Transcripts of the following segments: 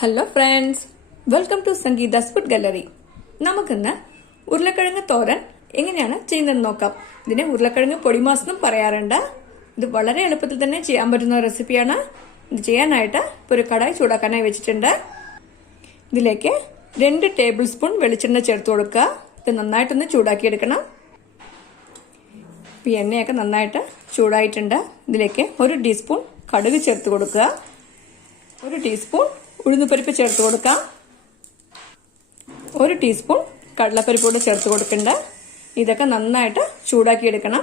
Hello friends, welcome to Sangeetha's food gallery. നമുക്കിന്ന് ഉരുളക്കിഴങ്ങ് തോരൻ എങ്ങനെയാണ് ചെയ്യുന്നതെന്ന് നോക്കാം. ഇതിനെ ഉരുളക്കിഴങ്ങ് പൊടിമാസ് എന്നും പറയാറുണ്ട്. ഇത് വളരെ എളുപ്പത്തിൽ തന്നെ ചെയ്യാൻ പറ്റുന്ന റെസിപ്പിയാണ്. ഇത് ചെയ്യാനായിട്ട് ഇപ്പോൾ ഒരു കടായി ചൂടാക്കാനായി വെച്ചിട്ടുണ്ട്. ഇതിലേക്ക് 2 ടേബിൾ സ്പൂൺ വെളിച്ചെണ്ണ ചേർത്ത് കൊടുക്കുക. ഇത് നന്നായിട്ടൊന്ന് ചൂടാക്കിയെടുക്കണം. ഈ എണ്ണയൊക്കെ നന്നായിട്ട് ചൂടായിട്ടുണ്ട്. ഇതിലേക്ക് 1 ടീസ്പൂൺ കടുക് ചേർത്ത് കൊടുക്കുക. 1 ടീസ്പൂൺ ഉഴുന്നുപരിപ്പ് ചേർത്ത് കൊടുക്കാം. 1 ടീസ്പൂൺ കടലപ്പരിപ്പ് കൂടെ ചേർത്ത് കൊടുക്കണ്ട. ഇതൊക്കെ നന്നായിട്ട് ചൂടാക്കിയെടുക്കണം.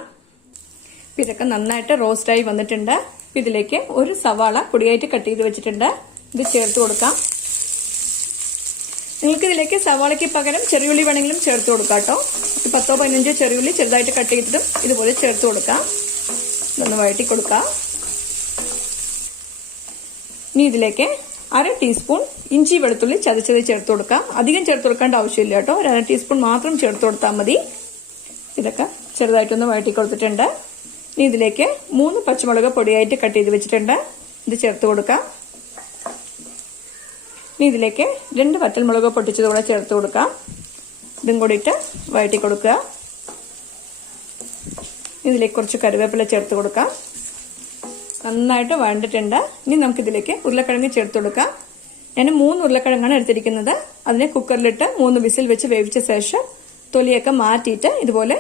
ഇതൊക്കെ നന്നായിട്ട് റോസ്റ്റായി വന്നിട്ടുണ്ട്. ഇതിലേക്ക് 1 സവാള പൊടിയായിട്ട് കട്ട് ചെയ്ത് വെച്ചിട്ടുണ്ട്. ഇത് ചേർത്ത് കൊടുക്കാം. നിങ്ങൾക്ക് ഇതിലേക്ക് സവാളയ്ക്ക് പകരം ചെറിയുള്ളി വേണമെങ്കിലും ചേർത്ത് കൊടുക്കാം കേട്ടോ. 10-15 ചെറിയുള്ളി ചെറുതായിട്ട് കട്ട് ചെയ്തിട്ടും ഇതുപോലെ ചേർത്ത് കൊടുക്കാം. ഇതൊന്ന് വഴറ്റി കൊടുക്കാം. ഇനി ഇതിലേക്ക് 1/2 ടീസ്പൂൺ ഇഞ്ചി വെളുത്തുള്ളി ചതച്ചത് ചേർത്ത് കൊടുക്കാം. അധികം ചേർത്ത് കൊടുക്കേണ്ട ആവശ്യമില്ല കേട്ടോ. 1/2 ടീസ്പൂൺ മാത്രം ചേർത്ത് കൊടുത്താൽ മതി. ഇതൊക്കെ ചെറുതായിട്ടൊന്ന് വഴറ്റി കൊടുത്തിട്ടുണ്ട്. ഇനി ഇതിലേക്ക് 3 പച്ചമുളക് പൊടിയായിട്ട് കട്ട് ചെയ്ത് വെച്ചിട്ടുണ്ട്. ഇത് ചേർത്ത് കൊടുക്കാം. ഇനി ഇതിലേക്ക് 2 വറ്റൽമുളക് പൊട്ടിച്ചത് കൂടെ ചേർത്ത് കൊടുക്കാം. ഇതും കൂടിയിട്ട് വഴറ്റി കൊടുക്കുക. ഇതിലേക്ക് കുറച്ച് കറിവേപ്പില ചേർത്ത് കൊടുക്കാം. നന്നായിട്ട് വഴണ്ടിട്ടുണ്ട്. ഇനി നമുക്കിതിലേക്ക് ഉരുളക്കിഴങ്ങ് ചേർത്ത് കൊടുക്കാം. ഞാൻ 3 ഉരുളക്കിഴങ്ങാണ് എടുത്തിരിക്കുന്നത്. അതിനെ കുക്കറിലിട്ട് 3 വിസിൽ വെച്ച് വേവിച്ച ശേഷം തൊലിയൊക്കെ മാറ്റിയിട്ട് ഇതുപോലെ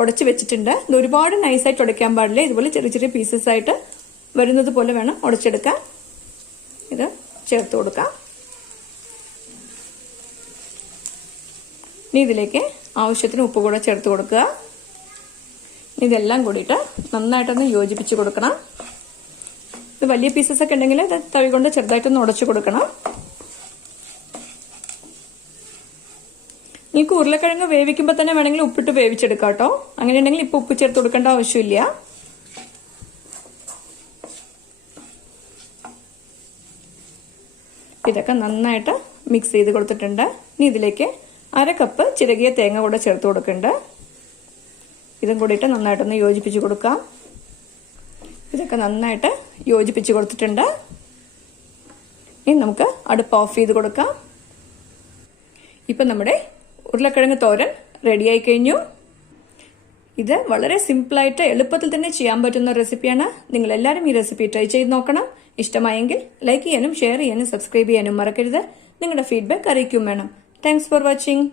ഉടച്ച് വെച്ചിട്ടുണ്ട്. ഇത് ഒരുപാട് നൈസായിട്ട് ഉടയ്ക്കാൻ പാടില്ല. ഇതുപോലെ ചെറിയ ചെറിയ പീസസ് ആയിട്ട് വരുന്നത് പോലെ വേണം ഉടച്ചെടുക്കാൻ. ഇത് ചേർത്ത് കൊടുക്കാം. ഇനി ഇതിലേക്ക് ആവശ്യത്തിന് ഉപ്പ് കൂടെ ചേർത്ത് കൊടുക്കുക. ഇതെല്ലാം കൂടിയിട്ട് നന്നായിട്ടൊന്ന് യോജിപ്പിച്ച് കൊടുക്കണം. ഇത് വലിയ പീസസ് ഒക്കെ ഉണ്ടെങ്കിൽ തവി കൊണ്ട് ചെറുതായിട്ടൊന്ന് ഉടച്ചു കൊടുക്കണം. നിങ്ങൾക്ക് ഉരുളക്കിഴങ്ങ് വേവിക്കുമ്പോൾ തന്നെ വേണമെങ്കിൽ ഉപ്പിട്ട് വേവിച്ചെടുക്കാം കേട്ടോ. അങ്ങനെയുണ്ടെങ്കിൽ ഇപ്പൊ ഉപ്പ് ചേർത്ത് കൊടുക്കേണ്ട ആവശ്യമില്ല. ഇതൊക്കെ നന്നായിട്ട് മിക്സ് ചെയ്ത് കൊടുത്തിട്ടുണ്ട്. ഇനി ഇതിലേക്ക് 1/2 കപ്പ് ചിരകിയ തേങ്ങ കൂടെ ചേർത്ത് കൊടുക്കുന്നുണ്ട്. ഇതും കൂടിയിട്ട് നന്നായിട്ടൊന്ന് യോജിപ്പിച്ച് കൊടുക്കാം. ഇതൊക്കെ നന്നായിട്ട് യോജിപ്പിച്ച് കൊടുത്തിട്ടുണ്ട്. ഇനി നമുക്ക് അടുപ്പ് ഓഫ് ചെയ്ത് കൊടുക്കാം. ഇപ്പം നമ്മുടെ ഉരുളക്കിഴങ്ങ് തോരൻ റെഡിയായി കഴിഞ്ഞു. ഇത് വളരെ സിമ്പിളായിട്ട് എളുപ്പത്തിൽ തന്നെ ചെയ്യാൻ പറ്റുന്ന റെസിപ്പിയാണ്. നിങ്ങൾ എല്ലാവരും ഈ റെസിപ്പി ട്രൈ ചെയ്ത് നോക്കണം. ഇഷ്ടമായെങ്കിൽ ലൈക്ക് ചെയ്യാനും ഷെയർ ചെയ്യാനും സബ്സ്ക്രൈബ് ചെയ്യാനും മറക്കരുത്. നിങ്ങളുടെ ഫീഡ്ബാക്ക് അറിയിക്കും വേണം. Thanks for watching.